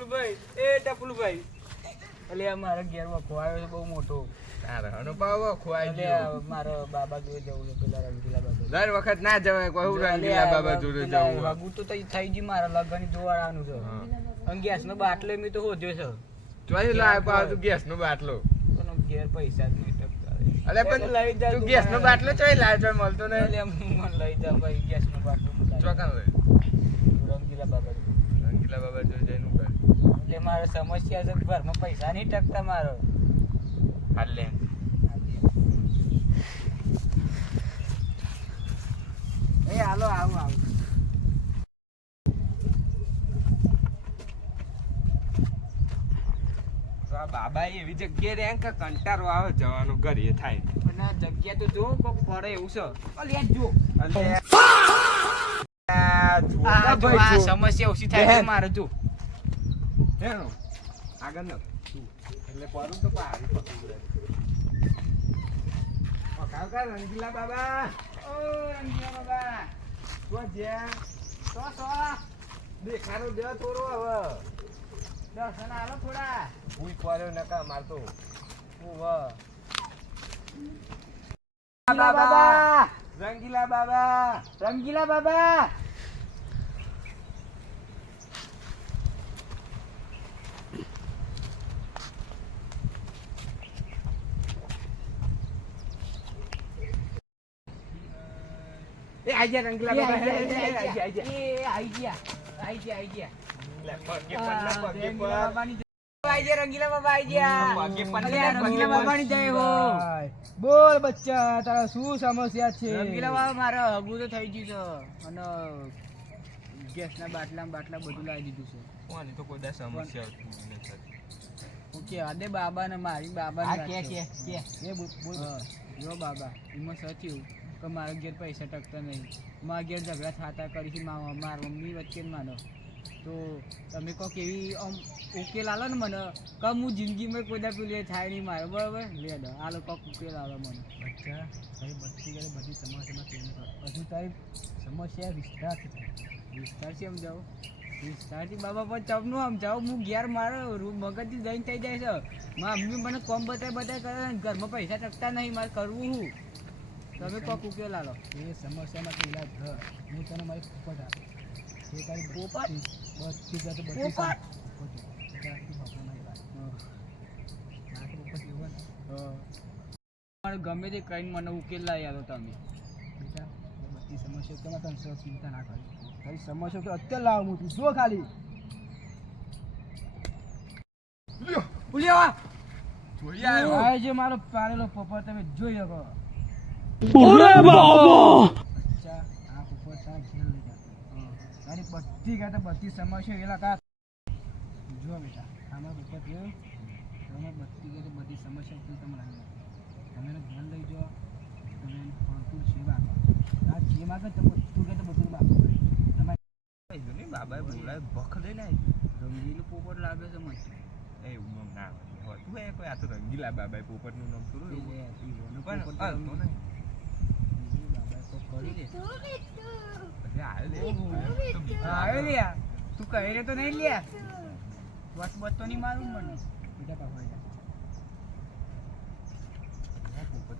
ટપલુભાઈ એટલે મારા ઘેર વખો આવ્યો છે બહુ મોટો. તારો પાવો ખોવાઈ ગયો. મારો બાબા જોડે જવું છે, પેલા રંગીલા બાબા. દર વખત ના જવાય કોઈ રંગીલા બાબા જોડે જવું. હગું તો થઈ ગયું, મારા લગ્ન જોવાનું છે. અને ગેસ નો બાટલો મેં તો હોદ્યો છે. ચોઈ લાય પાવ તું ગેસ નો બાટલો. પણ ઘેર પૈસા જ નહીં ટકતા. અલે પણ તું ગેસ નો બાટલો ચોઈ લાય ચોઈ મળતો નહીં. એટલે મને લઈ જા ભાઈ ગેસ નો બાટલો. ચોકાન લે રંગીલા બાબા. રંગીલા બાબા જોડે જઈને ઉભા. એટલે મારે સમસ્યા છે, ઘરમાં પૈસા નહીં ટકતા મારો. હાલ લે એ હાલો આવું બાબા એવી જગ્યાએ રહે કે કંટાળો આવે જવાનું ઘરે થાય. પણ આ જગ્યા તો જો કોક પડે એવું છે. અલ્યા જો આ સમસ્યા ઓછી થાય છે મારે જો. હેનો આગળ ન એટલે પરું તો પાડી પકડી કાકા રંગીલા બાબા. ઓ રંગીલા બાબા તો જ્યાં સો દેખાડો દે થોડો હવે દર્શન આલો થોડા. ભૂઈ પડ્યો નકા મારતો. બાબા રંગીલા બાબા રંગીલા બાબા એ આઈ ગયા રંગીલા બાબા. આઈ ગયા બોલ બચ્ચા, તારા શું સમસ્યા છે? રંગીલા બાબા મારે હગું તો થઈ ગયું છે અને ગેસના બાટલા બધું લાવી દીધું છે. કોની તો કોઈ સમસ્યા ઓકે આદે બાબા ને મારી બાબા જો બાબા એમાં સચ્યું કે મારા ઘેર પૈસા ટકતા નહીં, મારા ઘેર ઝઘડા થતા કરી મારા મમ્મી વચ્ચે માનો તો તમે કોક એવી આમ ઉકેલ આલો ને મને કે હું જિંદગીમાં કોઈ દા પેલું થાય નહીં મારે. બરાબર લે દો આલો કોક ઉકેલ આલો મને. અચ્છા તારી બધી સમસ્યામાં હજુ તારી સમસ્યા વિસ્તારથી સમજાવો. વિસ્તારથી બાબા પણ તમને સમજાવો. હું ઘેર મારો મગજથી જઈને થઈ જાય છે. મારા મમ્મી મને કોમ બતાય કરે, ઘરમાં પૈસા ટકતા નહીં, મારે કરવું શું? તમે કોક ઉકેલ આલો. એ સમસ્યામાં તો ઇલાજ હું તને મારી પોપટ આપું. એ તારી પોપટ ગમે તે કઈ મને ઉકેલ લાવી આલો તમે. બેટા બધી સમસ્યા તમે તને ચિંતા ના કરી. તારી સમસ્યા તો અત્યારે લાવું હું તું જો ખાલી જે મારો પાડેલો પોપટ તમે જોઈ શકો. તારી બધી ગાતા બધી સમસ્યા એલા કા જો બેટા આમાં ઉપર ગયો તમે બધી ગાતા બધી સમસ્યા ઉકેલ તમે લાવી તમે એને ધ્યાન લઈ જાઓ. તમે ભરપૂર સેવા આ જે માગે તમે બધું ગાતા બધું બાપો તમારે બાબાએ બોલાય ભખ લઈને રંગીલું પોપટ લાગે છે મને. એવું નામ ના હોય તું કોઈ આ તો રંગીલા બાબાએ પોપટનું નામ થોડું પણ બાબાએ તો કરી દે. આવે લ્યા તું કહી રે તો નહીં લ્યા બસ તો નહીં મારું મને.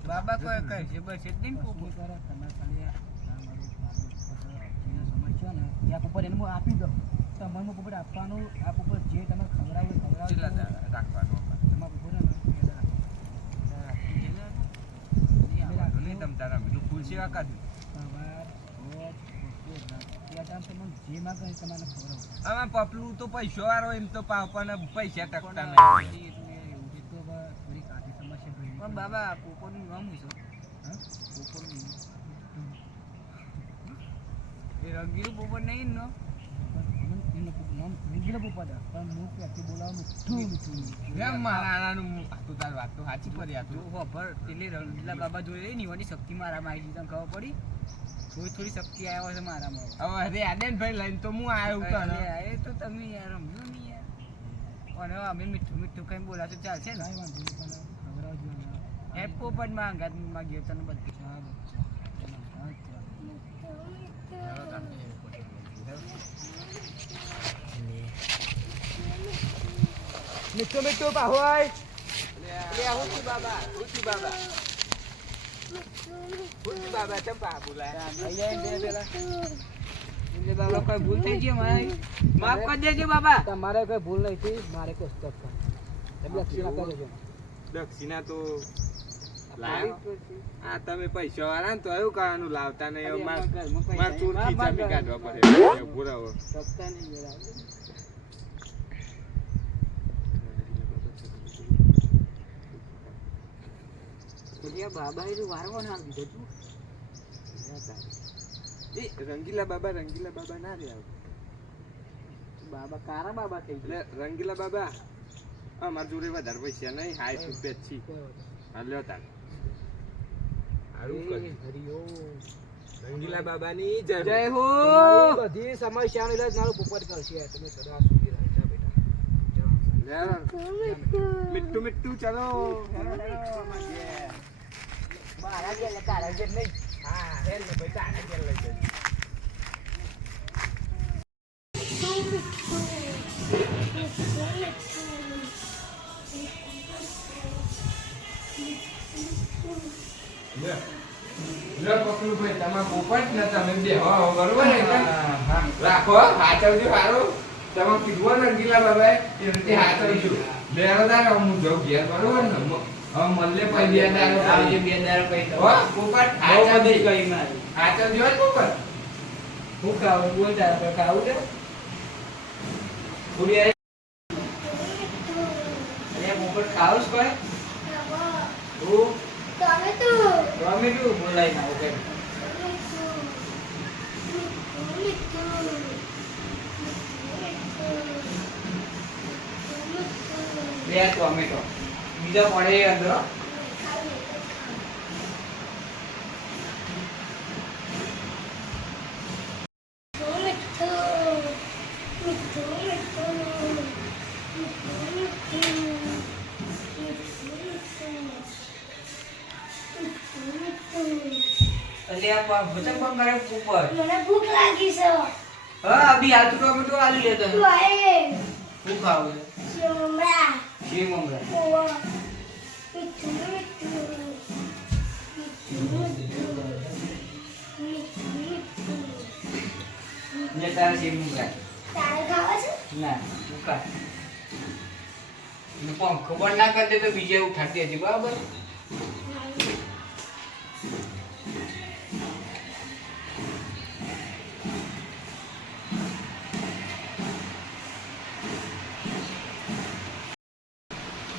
બાબા કોઈ કહે છે બસ એટલે જ પોપટ કરે તમે ખાલી સમસ્યા ને ત્યાં પોપટ એને હું આપી દઉં. તમારું પોપટ આપવાનું આ પોપટ જે તમે ખવડાવો રાખવાનું તમારા પોપટ નહીં તમ તારા બીજું ફૂલ સેવા કાઢી આમાં પપલું તો પૈસો વાળો એમ તો પાપાને પૈસા ટકતા નહીં. પણ બાબા પોપટનું નામ શું? એ રંગીલું પોપટ નહીં નો રંગીલા પોપટ પણ હું ત્યાંથી બોલાવવાનું તું તાર વાત તો સાચી કરી આ તું ખબર એટલે રંગીલા બાબા જોઈ નીવાની શક્તિ મારામાં આવી તને ખબર પડી? થોડી શક્તિ આવ્યો છે મારામાં. હવે અરે આદેનભાઈ લઈને તો હું આવ્યો એ તો તમે યાર રમ્યો નહીં યાર. અને અમે મીઠું કઈ બોલાશો ચાલશે ને? એ પોપટ માં અંગાતમાં ગયો તને બધું મીઠું મીઠું પાહોય અલે હું છું બાબા ચંપા બોલાય એટલે બાબા કોઈ ભૂલ થઈ ગઈ મારી માફ કરી દેજો બાબા. તમારે કોઈ ભૂલ નહીં થઈ મારે કોઈ સ્ટક દક્ષિણા કરે છે દક્ષિણા તો લાયો આ તમે પૈસા વાળા ને તો એવું કરવાનું લાવતા નહીં હવે માર ચોર ખીચામી કાઢવા પડે પૂરાવો સપ્તાહ નહીં મેળા. બાબા એ વારવા ના દીધો તું. એ રંગીલા બાબા ના રે બાબા કારા બાબા થઈ ગયા. એટલે રંગીલા બાબા અમાર જોડે વધારે પૈસા નહીં 60 રૂપિયા છી હા લ્યો તાર રંગીલા બાબાની જય જય હો. બધી સમસ્યાનો ઇલાજ મારો પોપટ કરશે તમે સદા સુખી રહેજો બેટા. મીઠું મીઠું ચાલો મારા ઘેર તારા ઘેર નહીં. હા હેલ ને ભાઈ તારા ઘેર લઈ જજો પકડું ભાઈ તમારે પોપટ ને તમે બેહો બરોબર ને રાખો હાચવજો સારું તમે કીધું ને રંગીલા બાબા એ રીતે હાચવજો બેરોદાર હું જાઉં ઘેર બરોબર ને હવે મલ્લે પછી બે દારો પૈ હો પોપટ હાચવજો કઈ મારી હાચવજો પોપટ હું ખાવું બોલતા ખાવું છે પૂરી અરે પોપટ ખાવું જ કોઈ તું ટોમેટું બોલાય ના ઓકે બે ટોમેટો બીજા પડે અંદર અલ્યા ભજન પણ કરે ઉપર મને ભૂખ લાગી છે હા અભી હાથ ટોમેટો આલી લેતો તું આય હું ખાવું છે શિમલા શી મમરા ઓવા મીઠું મીઠું ને તારા શી મમરા તારે ખાવા છે ના તું ખા ને પણ ખબર ના કરી દે તો બીજે ઉઠાડતી હતી બરાબર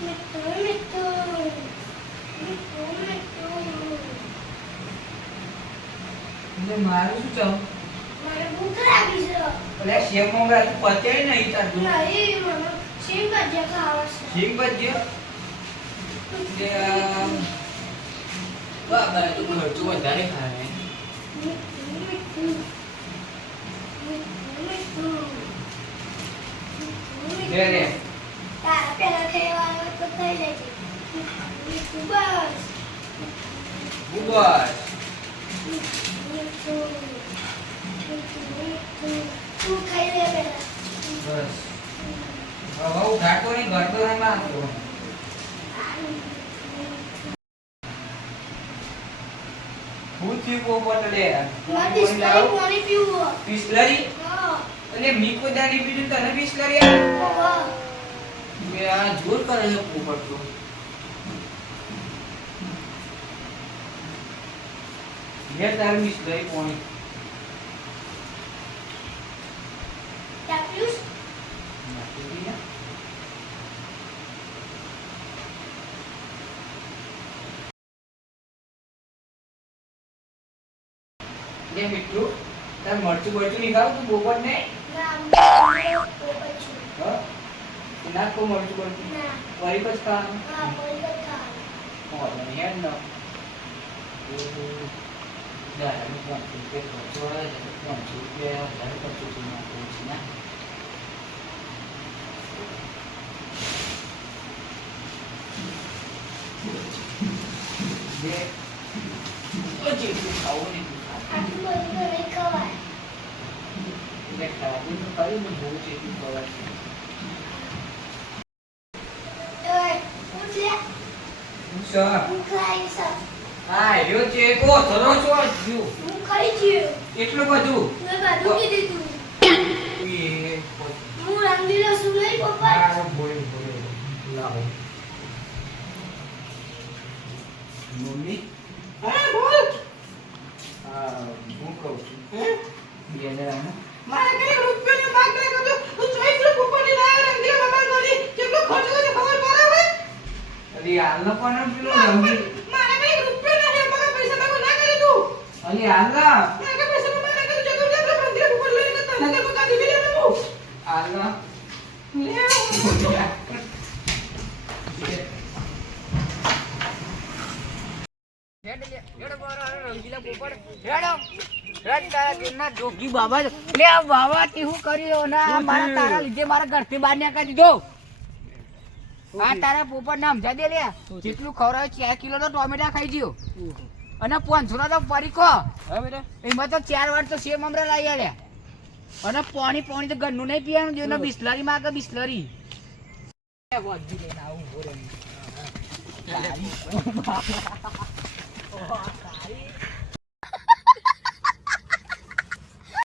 મીઠું મીઠું મીઠું મીઠું ને મારું શું ચાલ મને ભૂખ લાગી છે અલે શેમ મમરા તું પતે નહીં તારું નહીં મને શીમ ભજીયા ખાવા છે શીંગ ભજીયો ને બાબા તું ખર્ચો વધારે ખાય મીઠું મીઠું મીઠું મીઠું લે રે તારા પેલા ખાવાનું તો થઈ જાય છે મીઠું બસ બસ મીઠું મીઠું તું ખાઈ લે પેલા બસ હવે ઉઠાડતો નહીં ઘરતો નહીં મારતો હું થયું પોપટ લે બિસ્લરી પાણી પીવું બિસ્લરી હા એટલે મી કોઈ દાડી પીધું તને બિસ્લરી આપી ઓવા બે આ જોર કરે છે પોપટ તો લે તાર બિસ્લરી પાણી તાપ્યુસ નાખી દે લે મીઠું તાર મરચું બરચું નહીં ખાવું તું પોપટ ને ના પોપટ છું હા નાખો મરચું બરચું ના વળી પછી ખાવાનું હા પોપટ ખા Ora, niente. Dai, mi quanto il petto, cioè, quanto il petto, dai, quanto il petto, de oye, tu favor y tu આટલું બધું તો નહીં ખવાય me cago en tu padre, me voy a tu favor. હું ખાઈ sir હા રહ્યો છે કો ધરો છો જ્યું. હું ખાઈ ગયો એટલું બધું મેં બધું કીધું તું એ હું રંગીલો છું નહીં પપ્પા આ બોલ લાવો મમ્મી હા બોલ હું કહું છું હે 2000 આને મારા ઘરે રૂપિયાની માંગ નહીં કરતો તું ચોઈસ રૂપિયા પપ્પાની લાયા રંગીલા બાબા ગોળી કેટલો ખર્ચ કર્યો ખબર પડે હવે અલી હાલનો પણ પેલો રંગી મારા ઘરે રૂપિયા નહીં મગા પૈસા માંગો ના કરે તું અલી હાલના મારા પૈસા માંગો ના કરે જો તું રંગીલા ઉપર લઈને તને કે મગા દીવી લે તું હાલના લે જેટલું ખવડાવે 4 કિલો તો ટોમેટા ખાઈ ગયો અને 500 તો પરીકો એમાં તો 4 વાર તો સેમ અમરા લાવી આલ્યા અને પાણી તો ઘરનું નહીં પીવાનું જેને બિસ્લરી માં કે બિસ્લરી